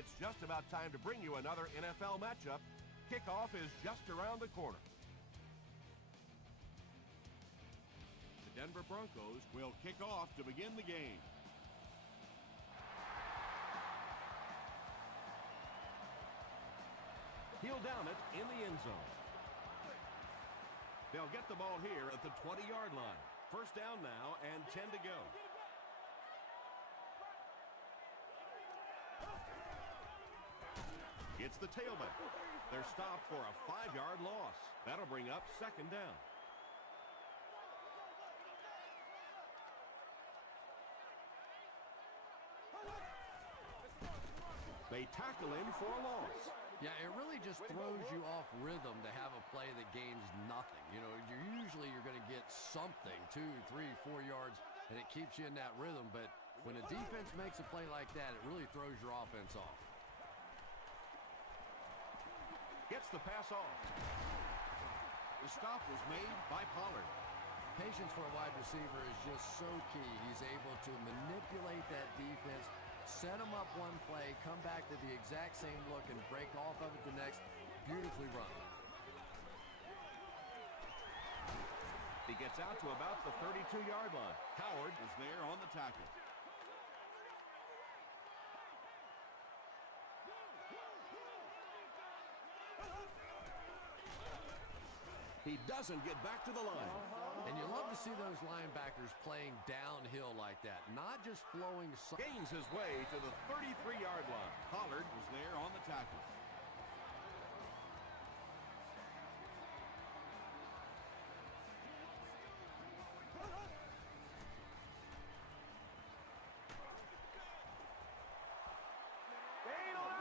It's just about time to bring you another NFL matchup. Kickoff is just around the corner. The Denver Broncos will kick off to begin the game. He'll down it in the end zone. They'll get the ball here at the 20-yard line. First down now and 10 to go. It's the tailback. They're stopped for a 5-yard loss. That'll bring up second down. They tackle him for a loss. Yeah, it really just throws you off rhythm to have a play that gains nothing. You know, you're going to get something, 2, 3, 4 yards, and it keeps you in that rhythm. But when a defense makes a play like that, it really throws your offense off. Gets the pass off. The stop was made by Pollard. Patience for a wide receiver is just so key. He's able to manipulate that defense, set them up one play, come back to the exact same look, and break off of it the next. Beautifully run. He gets out to about the 32-yard line. Howard is there on the tackle. He doesn't get back to the line. And you love to see those linebackers playing downhill like that, not just flowing. Gains his way to the 33-yard line. Pollard was there on the tackle.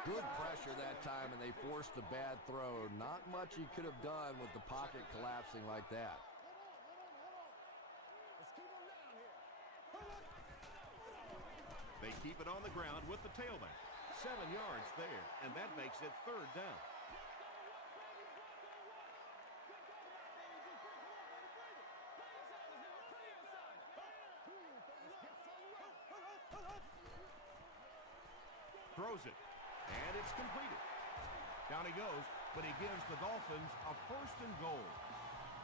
Good pressure that time, and they forced a bad throw. Not much he could have done with the pocket collapsing like that. They keep it on the ground with the tailback. 7 yards there, and that makes it third down. Throws it, and it's completed. Down he goes, but he gives the Dolphins a first and goal.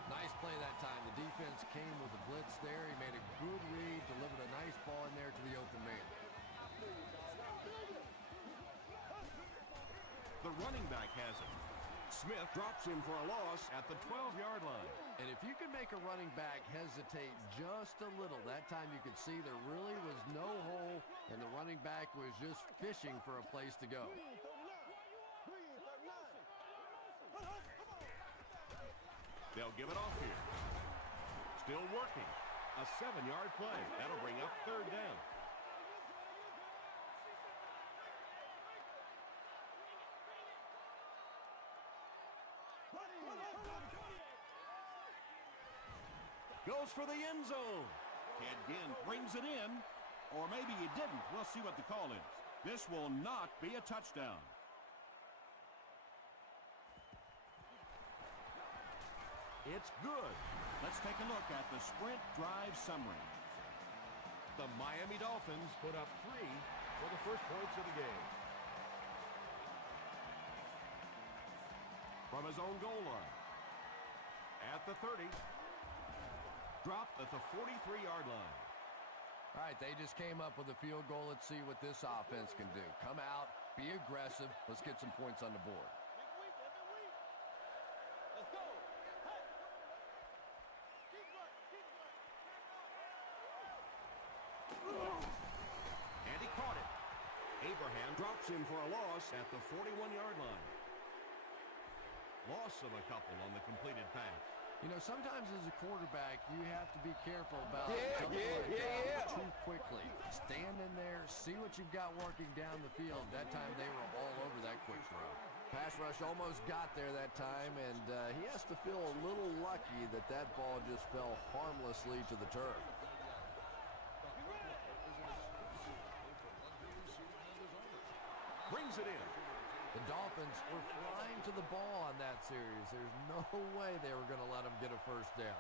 Nice play that time. The defense came with a blitz there. He made a good read, delivered a nice ball in there to the open man. The running back has it. Smith drops him for a loss at the 12-yard line. And if you can make a running back hesitate just a little, that time you could see there really was no hole, and the running back was just fishing for a place to go. They'll give it off here. Still working. A 7-yard play. That'll bring up third down. Goes for the end zone. Ted Ginn brings it in. Or maybe he didn't. We'll see what the call is. This will not be a touchdown. It's good. Let's take a look at the sprint drive summary. The Miami Dolphins put up 3 for the first points of the game. From his own goal line. At the 30. Dropped at the 43-yard line. All right, they just came up with a field goal. Let's see what this offense can do. Come out, be aggressive. Let's get some points on the board. Let's go. And he caught it. Abraham drops him for a loss at the 41-yard line. Loss of a couple on the completed pass. You know, sometimes as a quarterback, you have to be careful about jumping too quickly. Stand in there, see what you've got working down the field. That time they were all over that quick throw. Pass rush almost got there that time, and he has to feel a little lucky that that ball just fell harmlessly to the turf. Brings it in. The Dolphins were flying to the ball on that series. There's no way they were going to let them get a first down.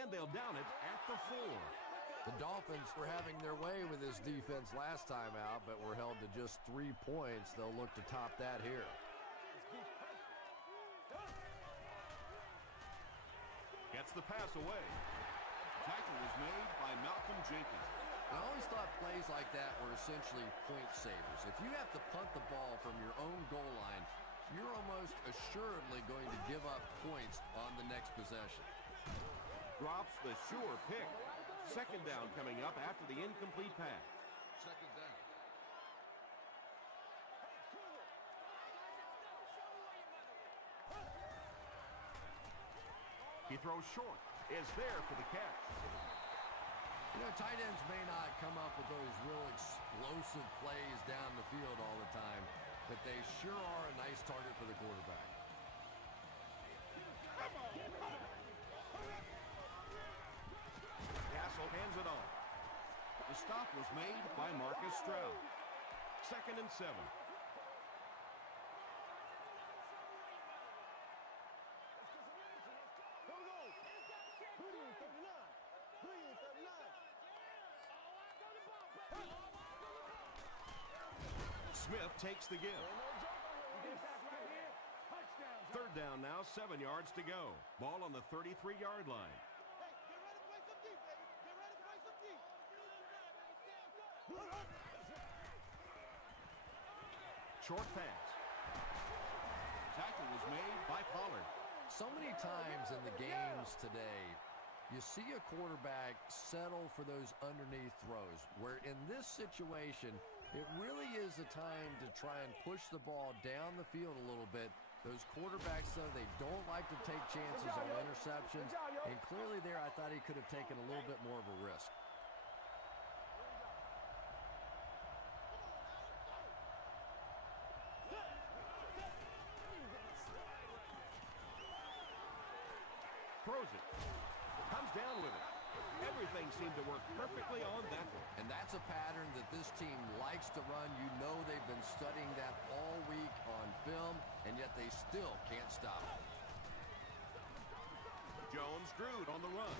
And they'll down it at the 4. The Dolphins were having their way with this defense last time out, but were held to just 3 points. They'll look to top that here. Gets the pass away. Tackle was made by Malcolm Jenkins. I always thought plays like that were essentially point savers. If you have to punt the ball from your own goal line, you're almost assuredly going to give up points on the next possession. Drops the sure pick. Second down coming up after the incomplete pass. Second down. He throws short. Is there for the catch. You know, tight ends may not come up with those real explosive plays down the field all the time, but they sure are a nice target for the quarterback. Castle hands it off. The stop was made by Marcus Stroud. 2nd and 7. Smith takes the give. 3rd down now, 7 yards to go. Ball on the 33-yard line. Short pass. Tackle was made by Pollard. So many times in the games today, you see a quarterback settle for those underneath throws, where in this situation, it really is a time to try and push the ball down the field a little bit. Those quarterbacks, though, they don't like to take chances on interceptions, and clearly there I thought he could have taken a little bit more of a risk. Throws it. Comes down with it. Everything seemed to work perfectly on that one. And that's a pattern that this team likes to run. You know they've been studying that all week on film, and yet they still can't stop it. Jones-Drew on the run.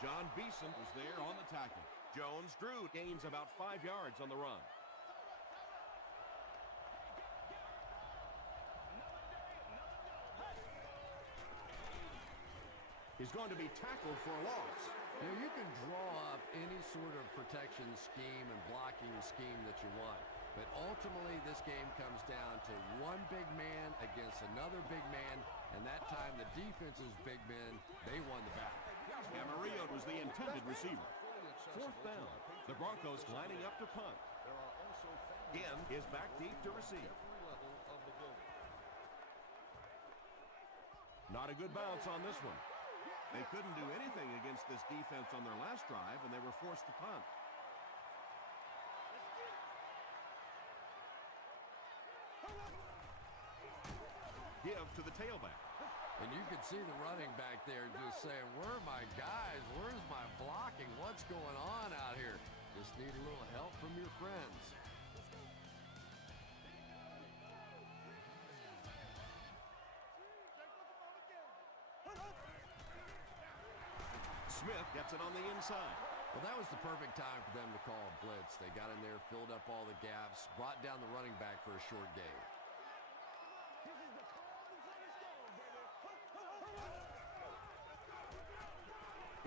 John Beeson was there on the tackle. Jones-Drew gains about 5 yards on the run. He's going to be tackled for a loss. You know, you can draw up any sort of protection scheme and blocking scheme that you want. But ultimately, this game comes down to one big man against another big man. And that time, the defense's big men, they won the battle. Camarillo was the intended receiver. 4th down. The Broncos lining up to punt. Again, is back deep to receive. Not a good bounce on this one. They couldn't do anything against this defense on their last drive, and they were forced to punt. Give to the tailback. And you could see the running back there just saying, where are my guys? Where's my blocking? What's going on out here? Just need a little help from your friends. Smith gets it on the inside. Well, that was the perfect time for them to call a blitz. They got in there, filled up all the gaps, brought down the running back for a short gain.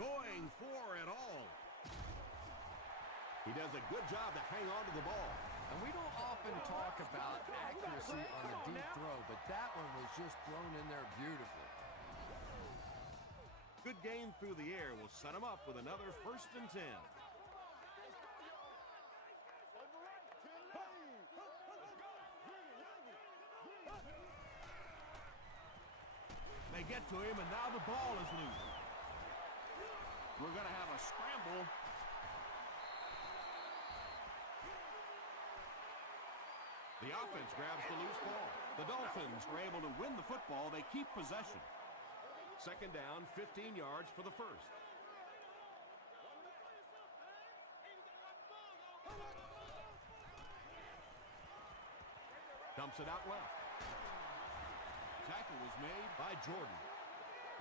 Going for it all. He does a good job to hang on to the ball. And we don't often talk about accuracy on a deep throw, but that one was just thrown in there beautifully. Good gain through the air will set him up with another 1st and 10. They get to him, and now the ball is loose. We're going to have a scramble. The offense grabs the loose ball. The Dolphins are able to win the football. They keep possession. 2nd down, 15 yards for the 1st. Dumps it out left. Tackle was made by Jordan.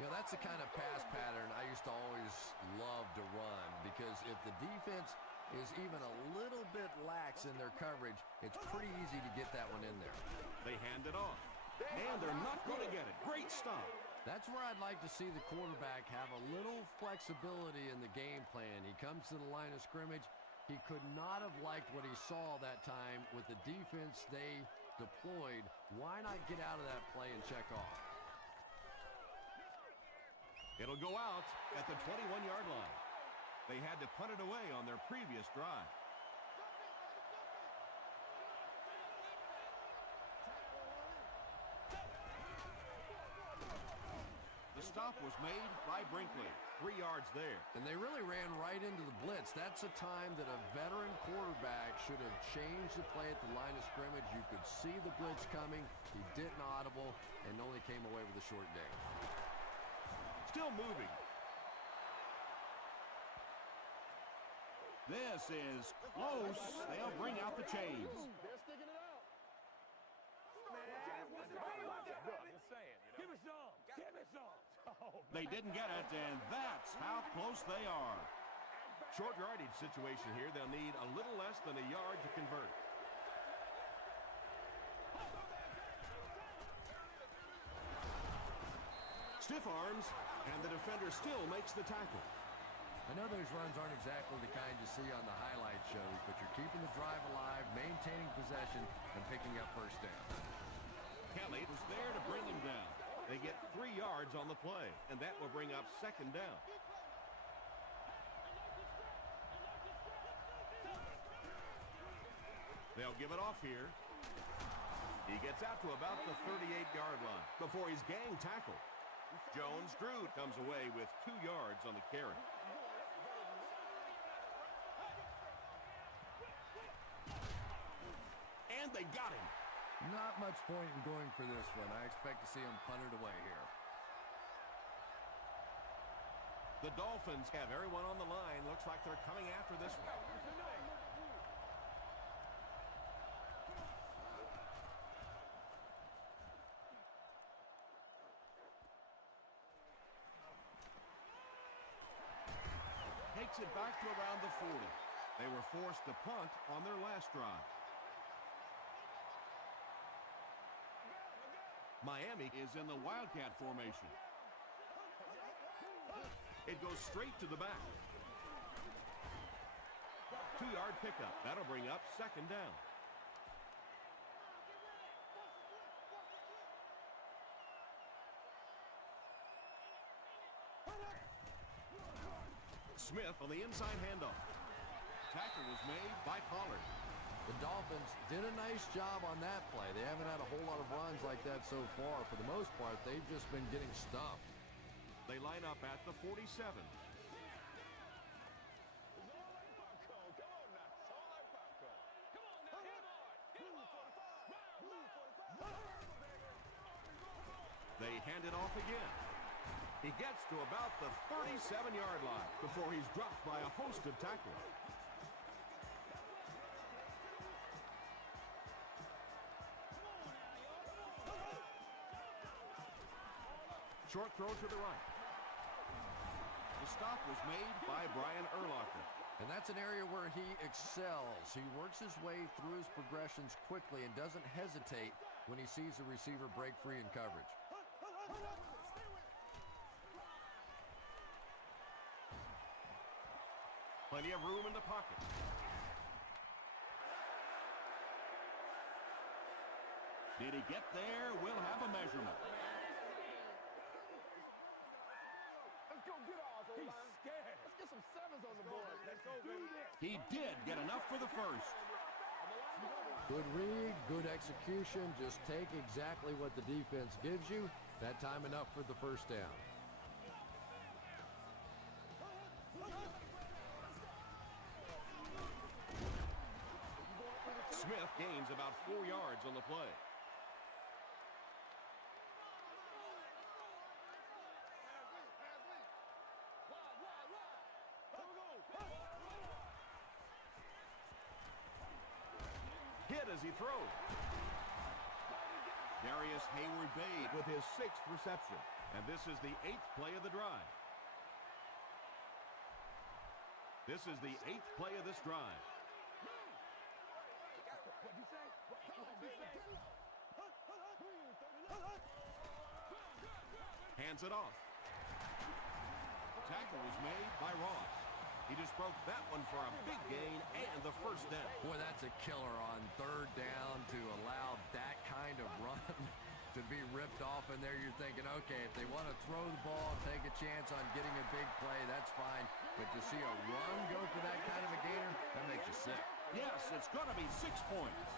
You know, that's the kind of pass pattern I used to always love to run, because if the defense is even a little bit lax in their coverage, it's pretty easy to get that one in there. They hand it off, and they're not going to get it. Great stop. That's where I'd like to see the quarterback have a little flexibility in the game plan. He comes to the line of scrimmage. He could not have liked what he saw that time with the defense they deployed. Why not get out of that play and check off? It'll go out at the 21-yard line. They had to punt it away on their previous drive. The stop was made by Brinkley. 3 yards there. And they really ran right into the blitz. That's a time that a veteran quarterback should have changed the play at the line of scrimmage. You could see the blitz coming. He didn't audible and only came away with a short gain. Still moving. This is close. They'll bring out the chains. They're sticking it out. Give me some. Give me some. They didn't get it, and that's how close they are. Short yardage situation here. They'll need a little less than a yard to convert. Stiff arms, and the defender still makes the tackle. I know those runs aren't exactly the kind you see on the highlight shows, but you're keeping the drive alive, maintaining possession, and picking up first down. Kelly was there to bring him down. They get 3 yards on the play, and that will bring up second down. They'll give it off here. He gets out to about the 38-yard line before he's gang tackled. Jones-Drew comes away with 2 yards on the carry. And they got him. Not much point in going for this one. I expect to see him punted away here. The Dolphins have everyone on the line. Looks like they're coming after this one. Takes it back to around the 40. They were forced to punt on their last drive. Miami is in the Wildcat formation. It goes straight to the back. 2-yard pickup. That'll bring up second down. Smith on the inside handoff. Tackle was made by Pollard. The Dolphins did a nice job on that play. They haven't had a whole lot of runs like that so far. For the most part, they've just been getting stuffed. They line up at the 47. They hand it off again. He gets to about the 37-yard line before he's dropped by a host of tacklers. Short throw to the right. The stop was made by Brian Urlacher. And that's an area where he excels. He works his way through his progressions quickly and doesn't hesitate when he sees a receiver break free in coverage. Plenty of room in the pocket. Did he get there? We'll have a measurement. Let's go get ours, O-line. He's scared. Let's get some sevens on the board. Let's go, baby. He did get enough for the first. Good read, good execution. Just take exactly what the defense gives you. That time enough for the first down. Smith gains about 4 yards on the play. Hit as he throws. Darius Hayward-Bade with his 6th reception. And this is the 8th play of the drive. This is the 8th play of this drive. Hands it off. Tackle was made by Ross. He just broke that one for a big gain and the first down. Boy, that's a killer on 3rd down to allow that kind of run to be ripped off in there. You're thinking, okay, if they want to throw the ball, take a chance on getting a big play, that's fine. But to see a run go for that kind of a gainer, that makes you sick. Yes, it's going to be 6 points.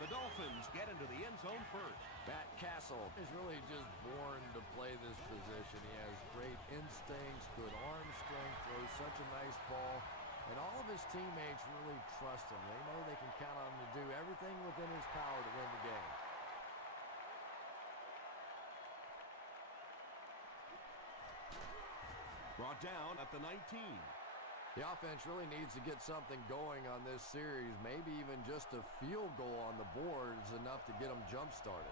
The Dolphins get into the end zone first. Matt Castle is really just born to play this position. He has great instincts, good arm strength, throws such a nice ball. And all of his teammates really trust him. They know they can count on him to do everything within his power to win the game. Brought down at the 19. The offense really needs to get something going on this series. Maybe even just a field goal on the board is enough to get them jump-started.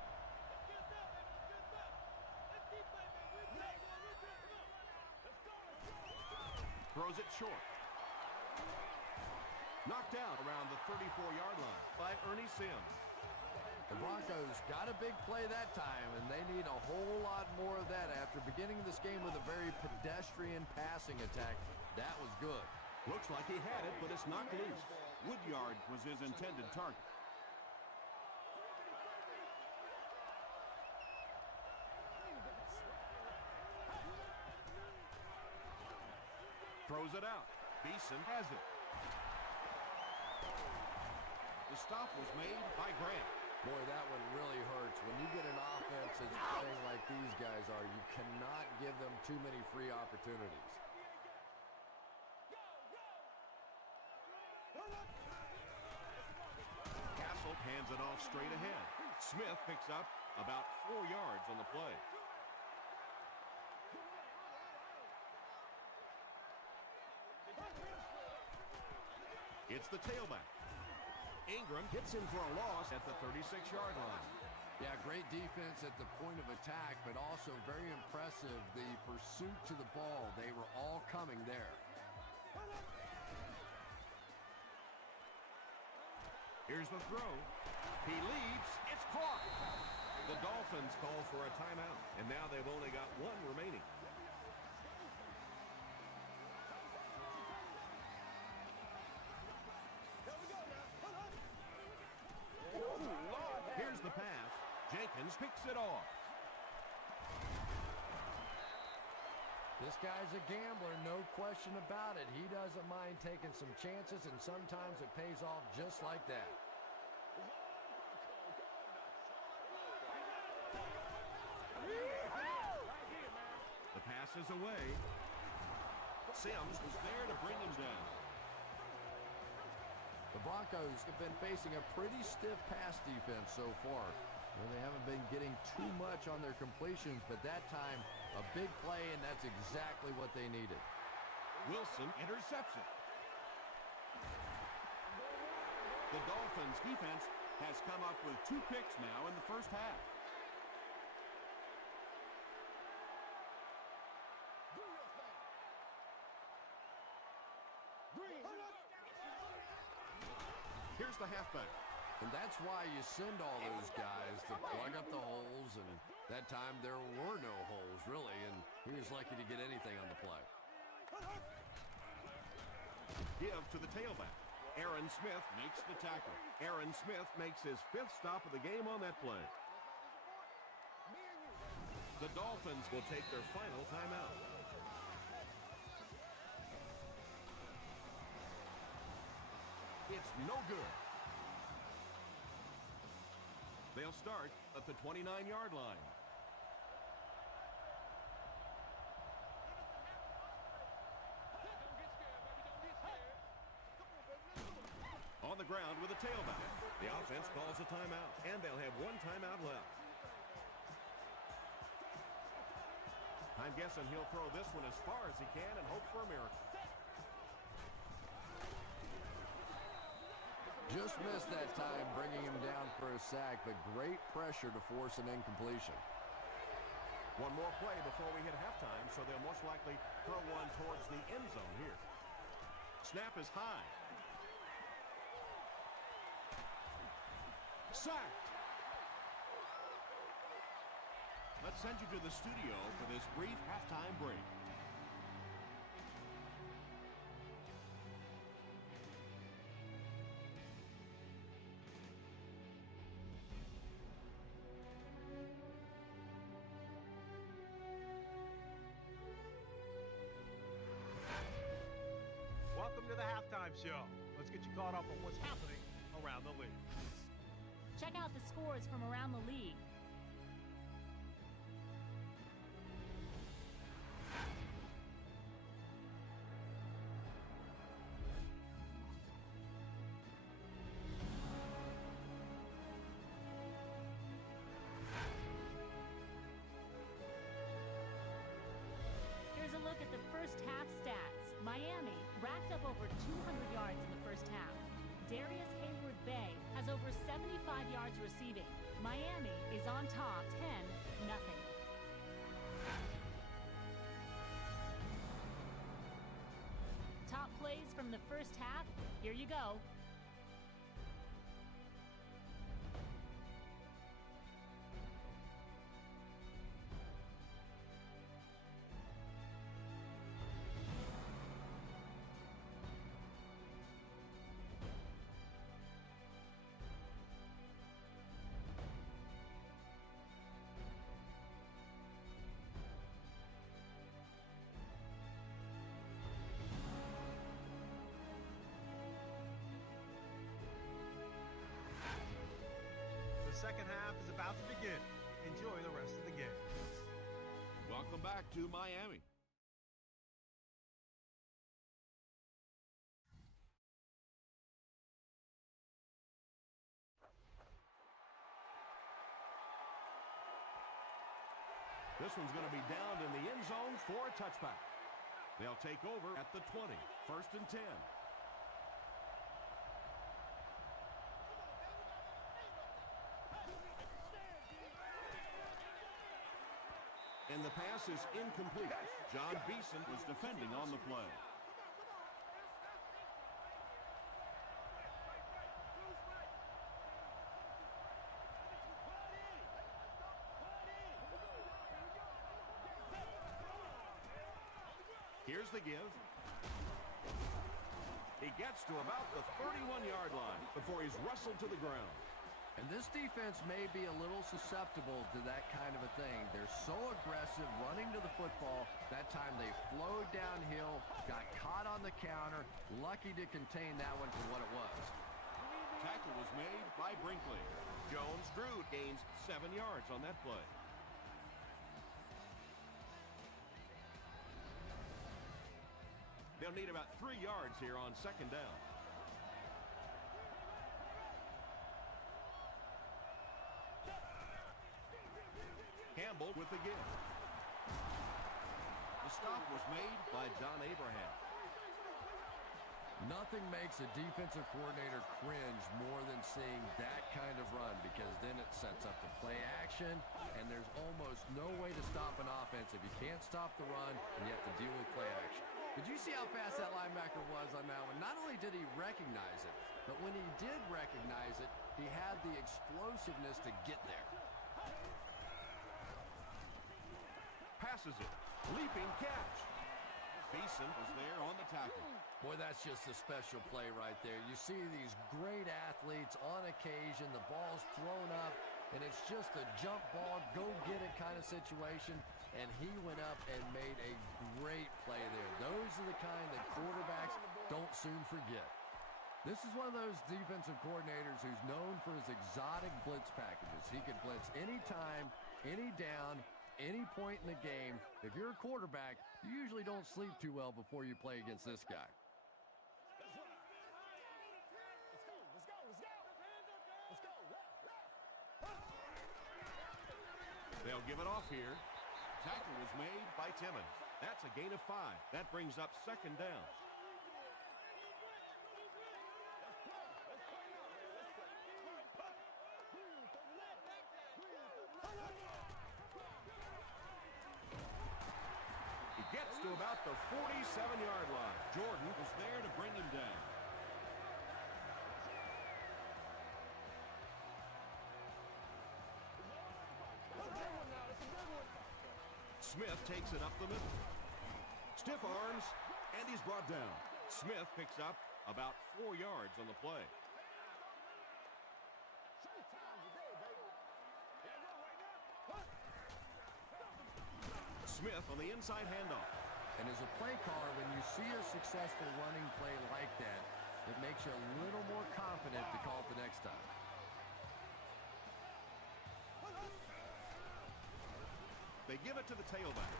Throws it short. Knocked out around the 34-yard line by Ernie Sims. The Broncos got a big play that time, and they need a whole lot more of that after beginning this game with a very pedestrian passing attack. That was good. Looks like he had it, but it's knocked loose. Woodyard was his intended target. Throws it out. Beeson has it. The stop was made by Grant. Boy, that one really hurts. When you get an offense that's playing like these guys are, you cannot give them too many free opportunities. Castle hands it off straight ahead. Smith picks up about 4 yards on the play. It's the tailback. Ingram hits him for a loss at the 36-yard line. Yeah, great defense at the point of attack, but also very impressive. The pursuit to the ball, they were all coming there. Here's the throw. He leaps. It's caught. The Dolphins call for a timeout, and now they've only got 1 remaining. Here's the pass. Jenkins picks it off. This guy's a gambler, no question about it. He doesn't mind taking some chances, and sometimes it pays off just like that. The pass is away. Sims was there to bring him down. The Broncos have been facing a pretty stiff pass defense so far, where they haven't been getting too much on their completions, but that time, a big play, and that's exactly what they needed. Wilson interception. The Dolphins defense has come up with 2 picks now in the first half. Here's the halfback. And that's why you send all those guys to plug up the holes, and that time there were no holes, really, and he was lucky to get anything on the play. Give to the tailback. Aaron Smith makes the tackle. Aaron Smith makes his 5th stop of the game on that play. The Dolphins will take their final timeout. It's no good. They'll start at the 29-yard line. On the ground with a tailback. The offense calls a timeout, and they'll have 1 timeout left. I'm guessing he'll throw this one as far as he can and hope for a miracle. Just missed that time, bringing him down for a sack, but great pressure to force an incompletion. One more play before we hit halftime, so they'll most likely throw one towards the end zone here. Snap is high. Sacked. Let's send you to the studio for this brief halftime break. Welcome to the halftime show. Let's get you caught up on what's happening around the league. Check out the scores from around the league. Here's a look at the first half stats. Miami racked up over 200 yards in the first half. Darius Hayward-Bay has over 75 yards receiving. Miami is on top 10-0. Top plays from the first half. Here you go. The second half is about to begin. Enjoy the rest of the game. Welcome back to Miami. This one's going to be down in the end zone for a touchback. They'll take over at the 20, 1st and 10. And the pass is incomplete. John Beeson was defending on the play. Here's the give. He gets to about the 31-yard line before he's wrestled to the ground. And this defense may be a little susceptible to that kind of a thing. They're so aggressive running to the football. That time they flowed downhill, got caught on the counter, lucky to contain that one for what it was. Tackle was made by Brinkley. Jones-Drew gains 7 yards on that play. They'll need about 3 yards here on 2nd down. Campbell with the give. The stop was made by John Abraham. Nothing makes a defensive coordinator cringe more than seeing that kind of run, because then it sets up the play action, and there's almost no way to stop an offense if you can't stop the run and you have to deal with play action. Did you see how fast that linebacker was on that one? Not only did he recognize it, but when he did recognize it, he had the explosiveness to get there. Passes it. Leaping catch. Beeson was there on the tackle. Boy, that's just a special play right there. You see these great athletes on occasion, the ball's thrown up, and it's just a jump ball, go get it kind of situation, and he went up and made a great play there. Those are the kind that quarterbacks don't soon forget. This is one of those defensive coordinators who's known for his exotic blitz packages. He can blitz anytime, any down, any point in the game. If you're a quarterback, you usually don't sleep too well before you play against this guy. They'll give it off here. Tackle was made by Timmons. That's a gain of 5. That brings up 2nd down. to about the 47-yard line. Jordan was there to bring him down. Smith takes it up the middle. Stiff arms, and he's brought down. Smith picks up about 4 yards on the play. Smith on the inside handoff. And as a play caller, when you see a successful running play like that, it makes you a little more confident to call it the next time. They give it to the tailback.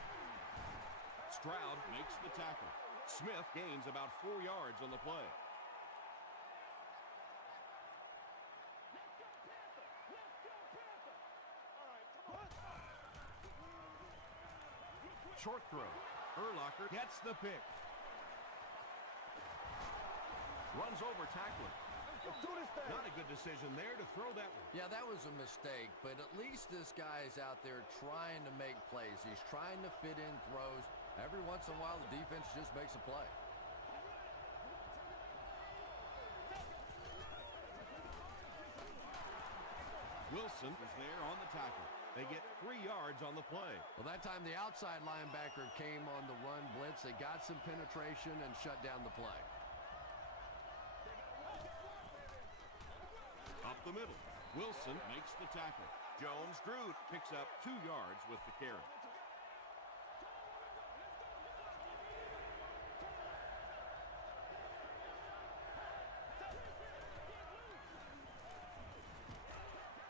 Stroud makes the tackle. Smith gains about 4 yards on the play. Short throw. Urlacher gets the pick. Runs over tackler. Not a good decision there to throw that one. Yeah, that was a mistake, but at least this guy's out there trying to make plays. He's trying to fit in throws. Every once in a while, the defense just makes a play. Wilson is there on the tackle. They get 3 yards on the play. Well, that time the outside linebacker came on the run blitz. They got some penetration and shut down the play. Up the middle. Wilson makes the tackle. Jones-Drew picks up 2 yards with the carry.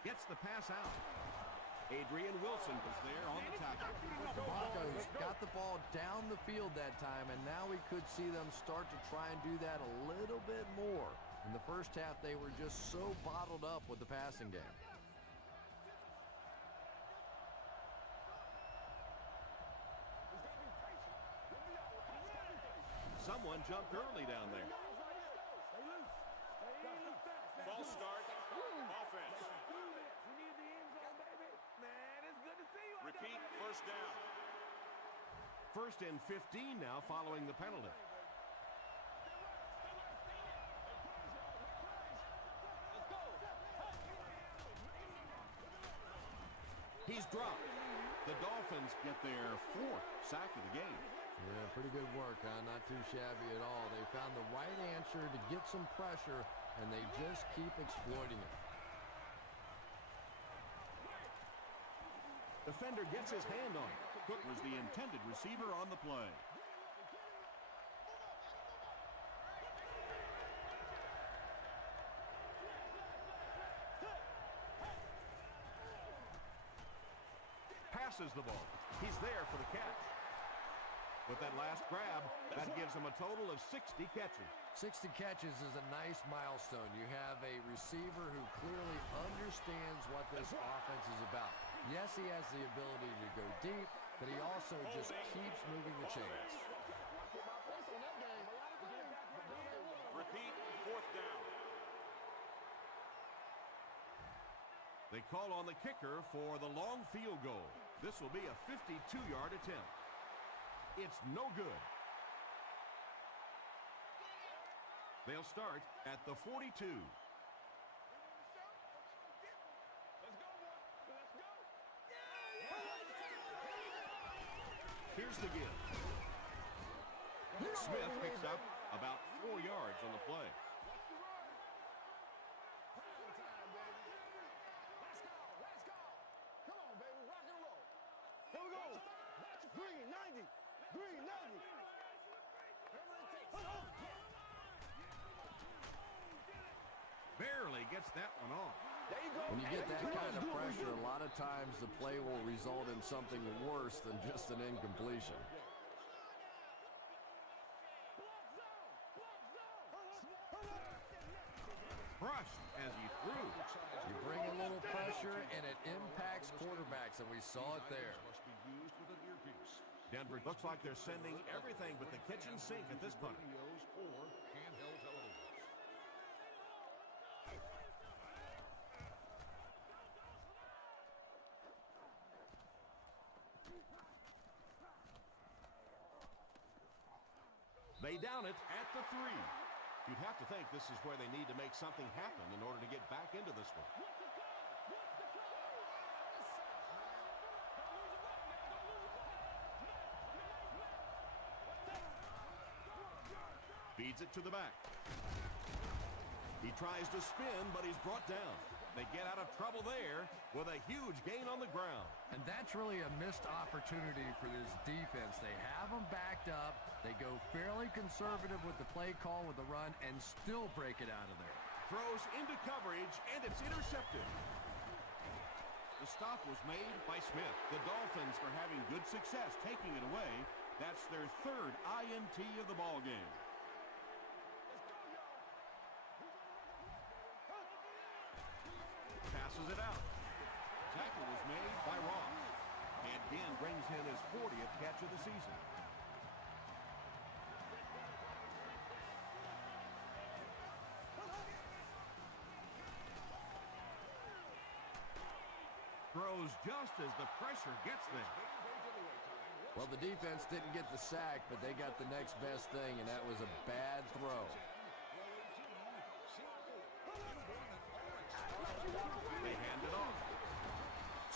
Gets the pass out. Adrian Wilson was there on the tackle. The Broncos got the ball down the field that time, and now we could see them start to try and do that a little bit more. In the first half, they were just so bottled up with the passing game. Someone jumped early down there. False start. Offense. Repeat, first down. First and 15 now following the penalty. He's dropped. The Dolphins get their 4th sack of the game. Yeah, pretty good work, huh? Not too shabby at all. They found the right answer to get some pressure, and they just keep exploiting it. Defender gets his hand on it. Cook was the intended receiver on the play. Passes the ball. He's there for the catch. With that last grab, that gives him a total of 60 catches. 60 catches is a nice milestone. You have a receiver who clearly understands what this offense is about. Yes, he has the ability to go deep, but he also just keeps moving the chains. Repeat, 4th down. They call on the kicker for the long field goal. This will be a 52-yard attempt. It's no good. They'll start at the 42. Here's the give. Smith picks up about 4 yards on the play. Come on, baby, rock and roll. Here we go. Green 90. Green 90. Barely gets that one off. There you go. When you get that kind of pressure, a lot of times the play will result in something worse than just an incompletion. Crushed as he threw. You bring a little pressure, and it impacts quarterbacks, and we saw it there. Denver looks like they're sending everything but the kitchen sink at this point. They down it at the 3. You'd have to think this is where they need to make something happen in order to get back into this one. Feeds it to the back. He tries to spin, but he's brought down. They get out of trouble there with a huge gain on the ground. And that's really a missed opportunity for this defense. They have them backed up. They go fairly conservative with the play call with the run and still break it out of there. Throws into coverage, and it's intercepted. The stop was made by Smith. The Dolphins are having good success taking it away. That's their 3rd INT of the ball game. Passes it out. Tackle was made by Ross. And Ginn brings in his 40th catch of the season. Throws just as the pressure gets there. Well, the defense didn't get the sack, but they got the next best thing, and that was a bad throw. They hand it off.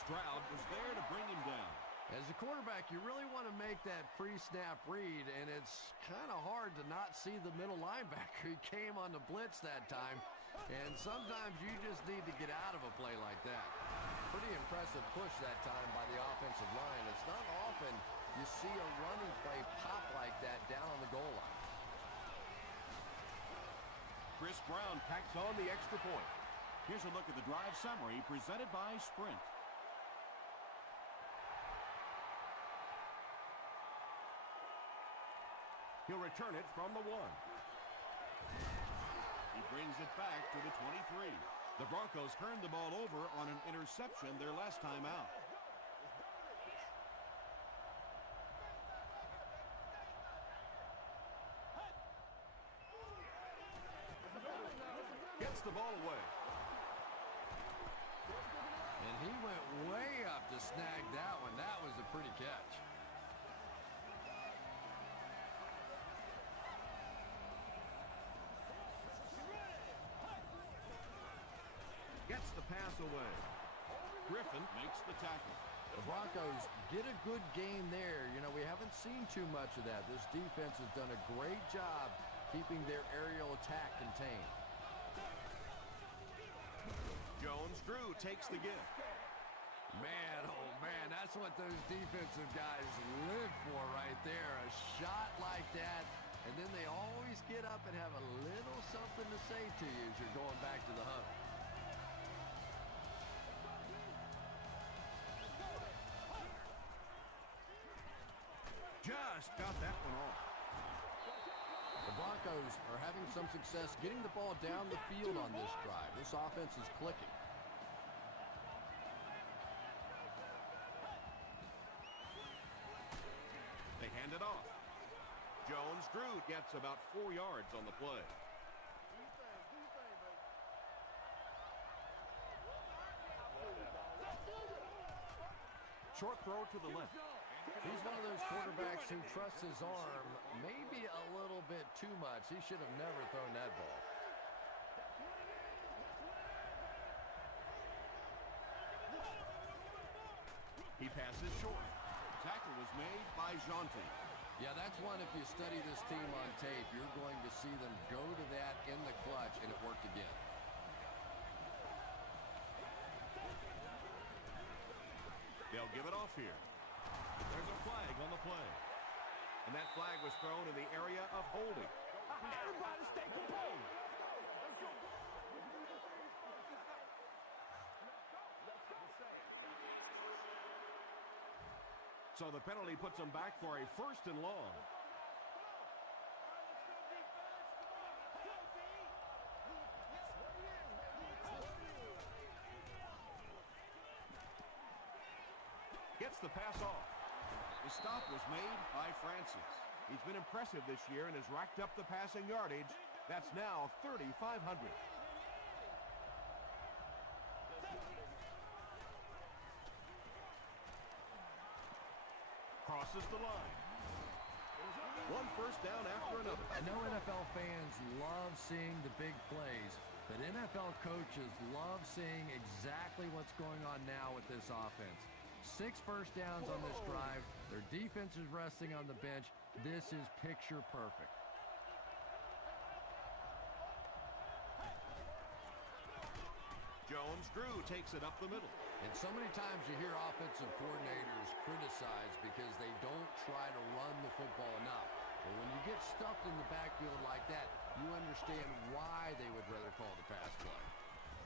Stroud was there to bring him down. As a quarterback, you really want to make that pre-snap read, and it's kind of hard to not see the middle linebacker. He came on the blitz that time, and sometimes you just need to get out of a play like that. Pretty impressive push that time by the offensive line. It's not often you see a running play pop like that down on the goal line. Chris Brown tacks on the extra point. Here's a look at the drive summary presented by Sprint. He'll return it from the 1. He brings it back to the 23. The Broncos turned the ball over on an interception their last time out. Gets the ball away. And he went way up to snag that one. That was a pretty catch. Gets the pass away. Griffin makes the tackle. The Broncos get a good game there. You know, we haven't seen too much of that. This defense has done a great job keeping their aerial attack contained. Jones-Drew takes the gift. Man, oh man, that's what those defensive guys live for right there. A shot like that, and then they always get up and have a little something to say to you as you're going back to the huddle. Just got that one off. The Broncos are having some success getting the ball down the field on this drive. This offense is clicking. They hand it off. Jones-Drew gets about 4 yards on the play. Short throw to the left. He's one of those quarterbacks who trusts his arm maybe a little bit too much. He should have never thrown that ball. He passes short. Tackle was made by Jonte. Yeah, that's one, if you study this team on tape, you're going to see them go to that in the clutch, and it worked again. They'll give it off here. There's a flag on the play. And that flag was thrown in the area of holding. Everybody stay composed. So the penalty puts them back for a 1st and long. Gets the pass off. The stop was made by Francis. He's been impressive this year and has racked up the passing yardage. That's now 3,500. Crosses the line. One first down after another. I know NFL fans love seeing the big plays, but NFL coaches love seeing exactly what's going on now with this offense. 6 first downs on this drive. Their defense is resting on the bench. This is picture perfect. Jones-Drew takes it up the middle. And so many times you hear offensive coordinators criticized because they don't try to run the football enough. But when you get stuffed in the backfield like that, you understand why they would rather call the pass play.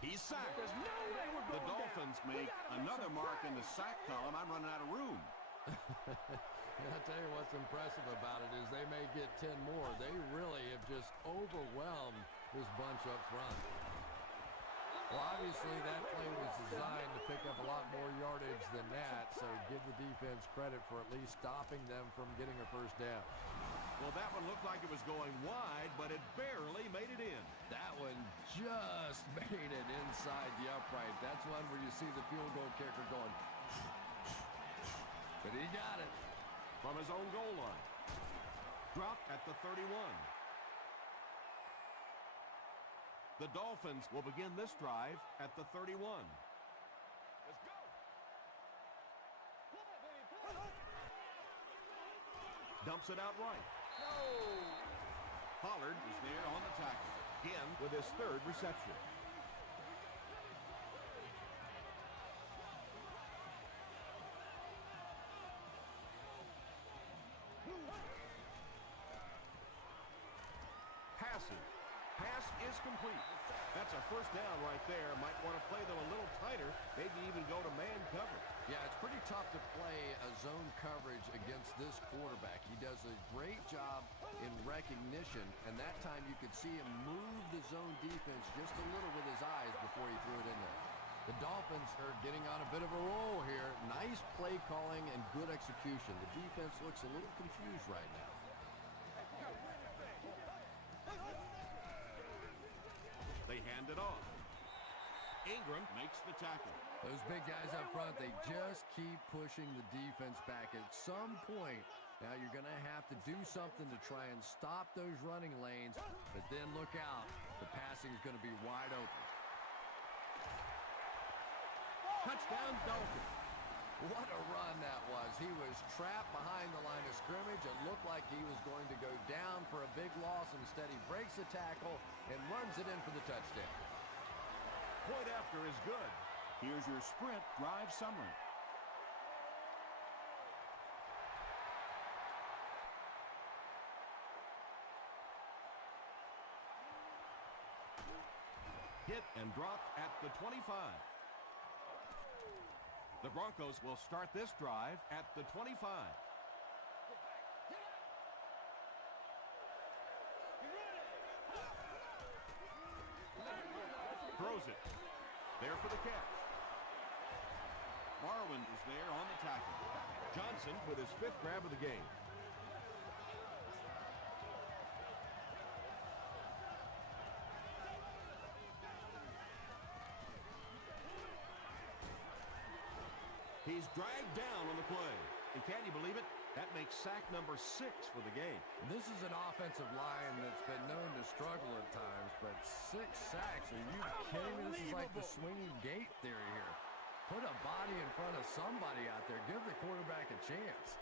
He's sacked. There's no way we're The going Dolphins down. make another mark in the sack column. I'm running out of room. And I'll tell you what's impressive about it is they may get 10 more. They really have just overwhelmed this bunch up front. Well, obviously that play was designed to pick up a lot more yardage than that, so give the defense credit for at least stopping them from getting a first down. Well, that one looked like it was going wide, but it barely made it in. That one just made it inside the upright. That's one where you see the field goal kicker going, but he got it. From his own goal line. Dropped at the 31. The Dolphins will begin this drive at the 31. Let's go. Dumps it out right. No. Pollard is there on the tackle. Again with his 3rd reception. Passing. Pass is complete. That's a first down right there. Might want to play them a little tighter. Maybe even go to man cover. Yeah, it's pretty tough to play a zone coverage against this quarterback. He does a great job in recognition, and that time you could see him move the zone defense just a little with his eyes before he threw it in there. The Dolphins are getting on a bit of a roll here. Nice play calling and good execution. The defense looks a little confused right now. They hand it off. Ingram makes the tackle. Those big guys up front, they just keep pushing the defense back. At some point, now you're going to have to do something to try and stop those running lanes, but then look out. The passing is going to be wide open. Touchdown, Dolphins. What a run that was. He was trapped behind the line of scrimmage. It looked like he was going to go down for a big loss. Instead, he breaks the tackle and runs it in for the touchdown. Point after is good. Here's your sprint drive summary. Hit and dropped at the 25. The Broncos will start this drive at the 25. Throws it. There for the catch. Marwin is there on the tackle. Johnson with his 5th grab of the game. He's dragged down on the play. And can you believe it? That makes sack number 6 for the game. This is an offensive line that's been known to struggle at times, but 6 sacks, are you kidding me? This is like the swinging gate theory here. Put a body in front of somebody out there. Give the quarterback a chance.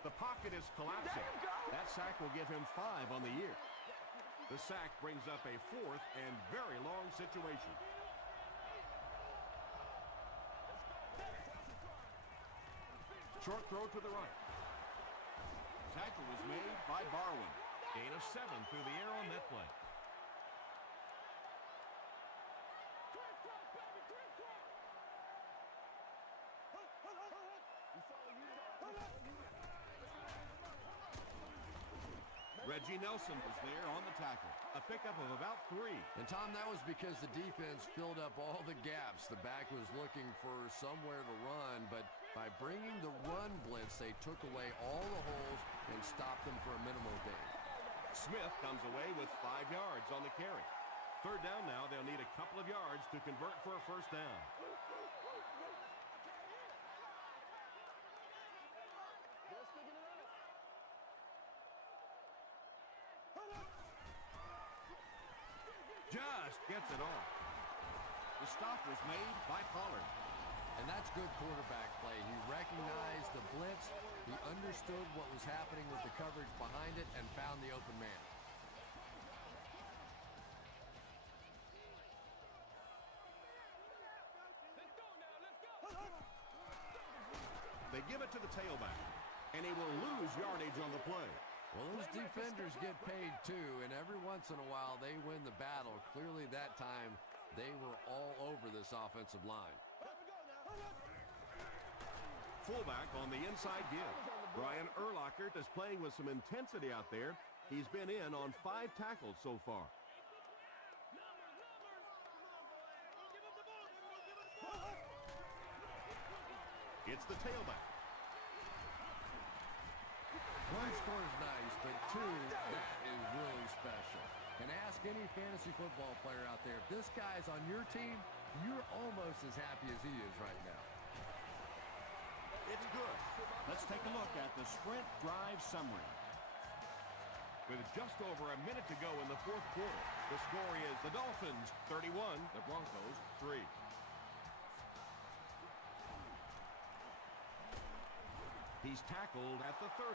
The pocket is collapsing. That sack will give him 5 on the year. The sack brings up a 4th and very long situation. Short throw to the right. Tackle was made by Barwin. Gain of 7 through the air on that play. Reggie Nelson was there on the tackle. A pickup of about 3. And, Tom, that was because the defense filled up all the gaps. The back was looking for somewhere to run, but by bringing the run blitz, they took away all the holes and stopped them for a minimal gain. Smith comes away with 5 yards on the carry. Third down now. They'll need a couple of yards to convert for a first down. Just gets it off. The stop was made by Pollard. And that's good quarterback play. He recognized the blitz. He understood what was happening with the coverage behind it and found the open man. They give it to the tailback, and he will lose yardage on the play. Well, those defenders get paid too, and every once in a while they win the battle. Clearly that time they were all over this offensive line. Fullback on the inside give. Brian Urlacher is playing with some intensity out there. He's been in on 5 tackles so far. It's the tailback. One score is nice, but two, that is really special. And ask any fantasy football player out there, if this guy's on your team, you're almost as happy as he is right now. It's good. Let's take a look at the sprint drive summary. With just over a minute to go in the fourth quarter, the score is the Dolphins 31, the Broncos 3. He's tackled at the 30.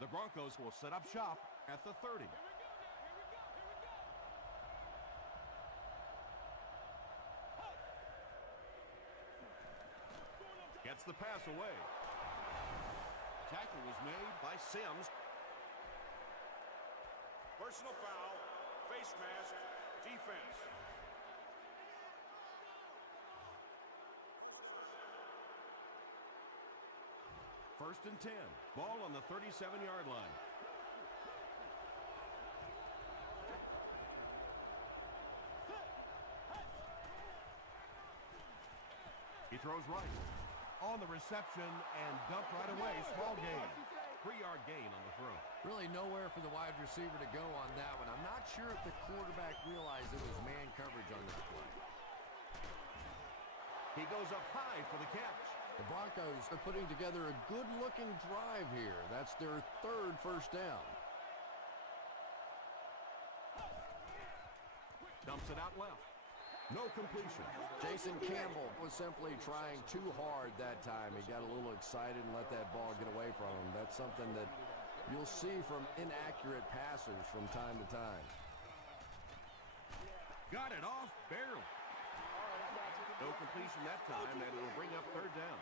The Broncos will set up shop at the 30. Gets the pass away. Tackle was made by Sims. Personal foul, face mask, defense. First and 10. Ball on the 37-yard line. He throws right. On the reception and dumped right away. Small gain. 3-yard gain on the throw. Really nowhere for the wide receiver to go on that one. I'm not sure if the quarterback realized it was man coverage on this play. He goes up high for the catch. The Broncos are putting together a good-looking drive here. That's their 3rd first down. Dumps it out left. No completion. Jason Campbell was simply trying too hard that time. He got a little excited and let that ball get away from him. That's something that you'll see from inaccurate passers from time to time. Got it off barely. No completion that time, and it will bring up 3rd down.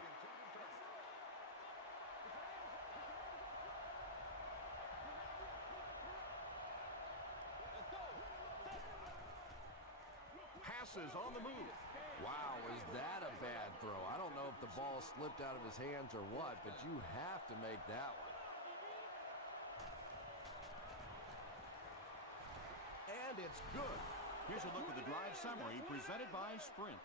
Passes on the move. Wow, is that a bad throw? I don't know if the ball slipped out of his hands or what, but you have to make that one. And it's good. Here's a look at the drive summary presented by Sprint.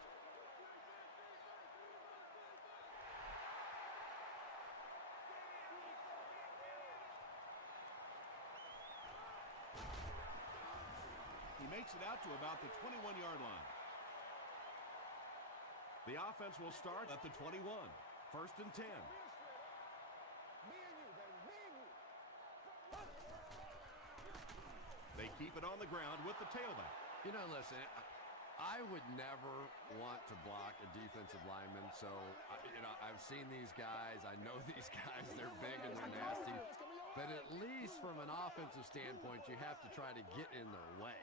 He makes it out to about the 21-yard line. The offense will start at the 21. First and 10. They keep it on the ground with the tailback. You know, listen, I would never want to block a defensive lineman, so, I've seen these guys. I know these guys. They're big and they're nasty. But at least from an offensive standpoint, you have to try to get in their way.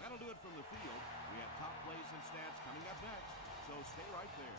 That'll do it from the field. We have top plays and stats coming up next, so stay right there.